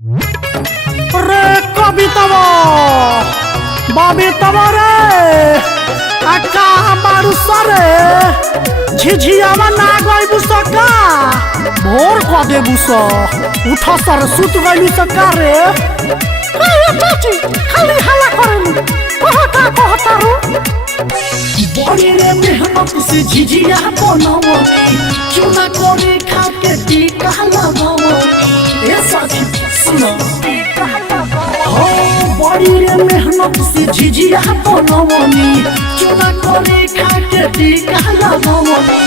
रे कवितवा बबितवा रे आका बारू सरे झिझियावा ना गई सका भोर क दे बुस उठ सर सुत गई सका रे चाची खाली हल्ला करेलु कहता रो बड़ी रे मेहनत से झिझिया बनवनी क्यों ना करे खा के टीका लगावनी ए साथी सुनो हो बड़ी रे मेहनत से झिझिया बनवनी क्यों ना करे खा के टीका लगावनी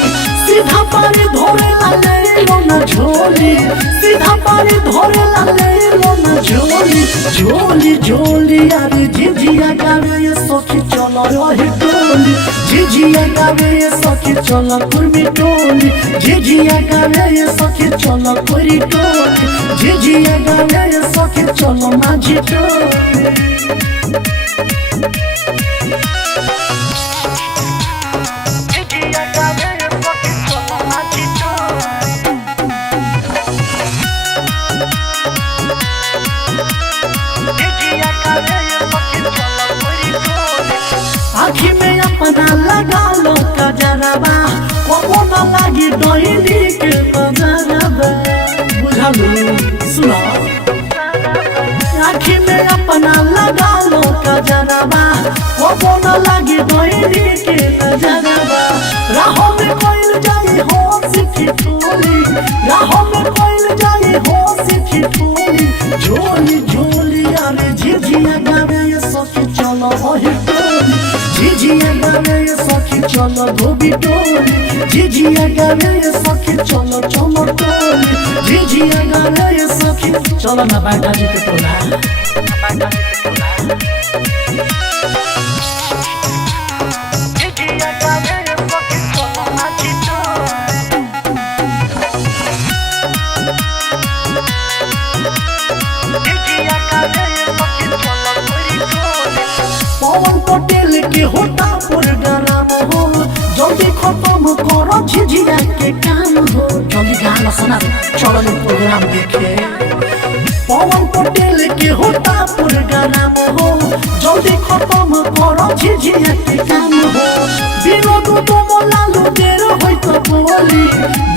सीधा पानी धोरे लाले लोना झोली सीधा पानी धोरे लाले लोना झोली झोली झोली यार झिझिया गावे ये सखी चलो रहे टोली झिझिया गावे ये सखी चलो कुर्मी टोली झिझिया गावे ये सखी चलो कुरी टोली झिझिया गावे ये सखी चलो माझी टोली आँखी में अपना लगा लो कजरबा वो न लगी डोली के कजरबा बुझलू सुनो आँखी में अपना लगा लो कजरबा वो न लगी डोली के कजरबा राहों में कोई जाए हो सिखी टोली राहों में कोई जाए हो सिखी टोली झोली झोली अरे झिझिया गावे ये सखी चलो वही टोली झिझिया गावे ये सखी चलो धोबी टोली झिझिया गावे ये सखी चलो चलो टोली झिझिया गावे ये सखी चलो ना बाटा जी के टोला पवन पटेल के होता प्रोग्राम हो जल्दी खत्म करो झिझिया के काम हो जल्दी गाना सुना चलो प्रोग्राम देखे पवन पटेल के होता प्रोग्राम हो जल्दी खत्म करो झिझिया के काम हो विनोद तो लालू देर होई तो बोली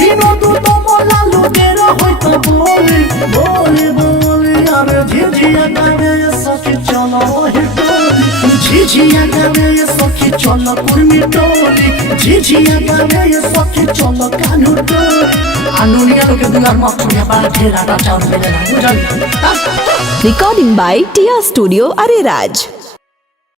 विनोद तो लालू देर होई तो बोली बोली बोली अरे झिझिया गावे सखी चलो हे झिझिया गावे ये सखी चलो कुर्मी टोली झिझिया गावे ये सखी चलो कानू टोली आनुनिया लोग के दुआर मत छोड़िया बाल घेरा टा चाउर ले लेना बुझल Recording by Tia Studio Ariraj.